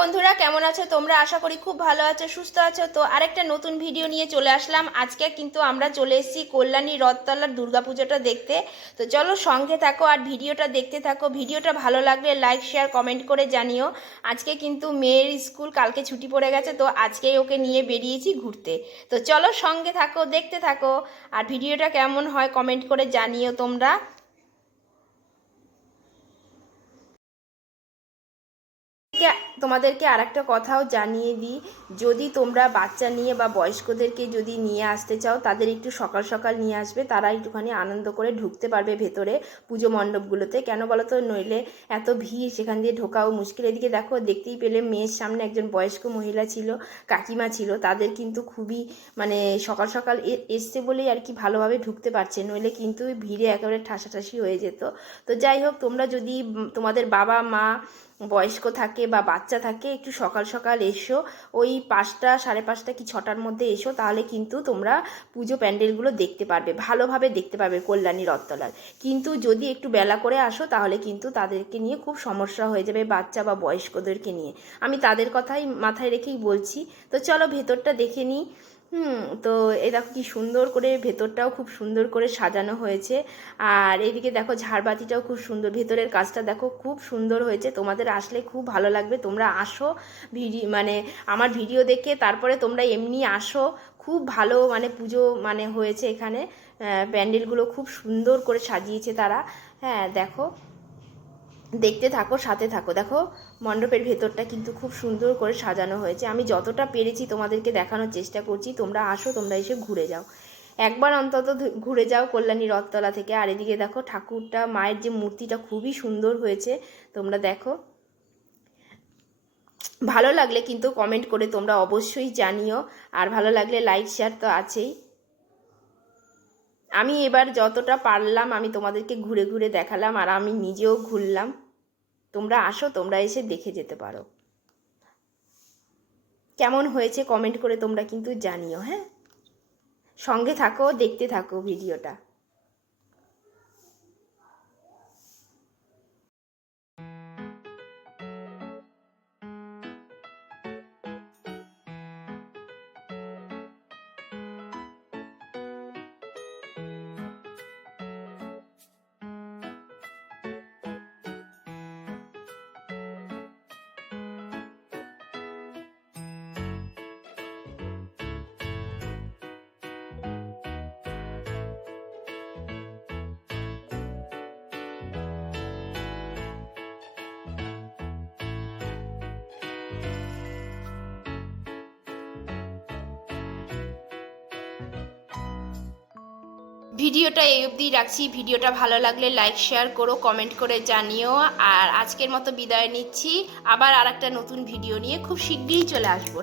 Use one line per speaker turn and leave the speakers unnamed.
বন্ধুরা, কেমন আছো তোমরা? আশা করি খুব ভালো আছো, সুস্থ আছো। তো আরেকটা নতুন ভিডিও নিয়ে চলে আসলাম। আজকে কিন্তু আমরা চলে এসেছি কল্যাণী রথতলার দুর্গাপুজোটা দেখতে। তো চলো সঙ্গে থাকো আর ভিডিওটা দেখতে থাকো। ভিডিওটা ভালো লাগলে লাইক শেয়ার কমেন্ট করে জানিও। আজকে কিন্তু মেয়ের স্কুল কালকে ছুটি পড়ে গেছে, তো আজকেই ওকে নিয়ে বেরিয়েছি ঘুরতে। তো চলো সঙ্গে থাকো, দেখতে থাকো। আর ভিডিওটা কেমন হয় কমেন্ট করে জানিও তোমরা। তোমাদেরকে আর একটা কথাও জানিয়ে দিই। যদি তোমরা বাচ্চা নিয়ে বা বয়স্কদেরকে যদি নিয়ে আসতে চাও, তাদের একটু সকাল সকাল নিয়ে আসবে। তারা একটুখানি আনন্দ করে ঢুকতে পারবে ভেতরে পুজো মণ্ডপগুলোতে। কেন বলো তো নইলে এত ভিড়, সেখান দিয়ে ঢোকাও মুশকিল। এদিকে দেখো, দেখতেই পেলে মেয়ের সামনে একজন বয়স্ক মহিলা ছিল, কাকিমা ছিল। তাদের কিন্তু খুবই মানে সকাল সকাল এসছে বলেই আর কি ভালোভাবে ঢুকতে পারছে। নইলে কিন্তু ভিড়ে একেবারে ঠাসাঠাসি হয়ে যেত। তো যাই হোক, তোমরা যদি, তোমাদের বাবা, মা বয়স্ক থাকে বা বাচ্চা থাকে, একটু সকাল সকাল এসো। ওই পাঁচটা, সাড়ে পাঁচটা কি ছটার মধ্যে এসো, তাহলে কিন্তু তোমরা পুজো প্যান্ডেলগুলো দেখতে পারবে, ভালোভাবে দেখতে পারবে কল্যাণী রথতলার। কিন্তু যদি একটু বেলা করে আসো, তাহলে কিন্তু তাদেরকে নিয়ে খুব সমস্যা হয়ে যাবে বাচ্চা বা বয়স্কদেরকে নিয়ে। আমি তাদের কথাই মাথায় রেখেই বলছি। তো চলো ভেতরটা দেখে নিই। হুম, তো এই দেখো কি সুন্দর করে ভেতরটাও খুব সুন্দর করে সাজানো হয়েছে। আর এদিকে দেখো ঝাড়বাতিটাও খুব সুন্দর, ভেতরের কাজটা দেখো খুব সুন্দর হয়েছে। তোমাদের আসলে খুব ভালো লাগবে, তোমরা আসো ভিডিও মানে আমার ভিডিও দেখে তারপরে তোমরা এমনি আসো। খুব ভালো মানে পুজো মানে হয়েছে এখানে। প্যান্ডেলগুলো খুব সুন্দর করে সাজিয়েছে তারা। হ্যাঁ দেখো। দেখতে থাকো, সাথে থাকো। দেখো, মণ্ডপের ভেতরটা কিন্তু খুব সুন্দর করে সাজানো হয়েছে। আমি যতটা পেরেছি তোমাদেরকে দেখানোর চেষ্টা করছি, তোমরা আসো, তোমরা এসে ঘুরে যাও। একবার অন্তত ঘুরে যাও কল্যাণী রথতলা থেকে। আর এদিকে দেখো, ঠাকুরটা, মায়ের যে মূর্তিটা খুবই সুন্দর হয়েছে। তোমরা দেখো। ভালো লাগলে কিন্তু কমেন্ট করে তোমরা অবশ্যই জানিও। আর ভালো লাগলে লাইক শেয়ার তো আছেই। আমি এবার যতটা পারলাম আমি তোমাদেরকে ঘুরে ঘুরে দেখালাম আর আমি নিজেও ঘুরলাম। তোমরা আসো, তোমরা এসে দেখে যেতে পারো। কেমন হয়েছে কমেন্ট করে তোমরা কিন্তু জানিও হ্যাঁ? সঙ্গে থাকো, দেখতে থাকো ভিডিওটা ভিডিওটা এই অবধি রাখছি। ভিডিওটা ভালো লাগলে লাইক শেয়ার করো কমেন্ট করে জানিও। আর আজকের মতো বিদায় নিচ্ছি। আবার আর নতুন ভিডিও নিয়ে খুব শিগগিরই চলে আসব।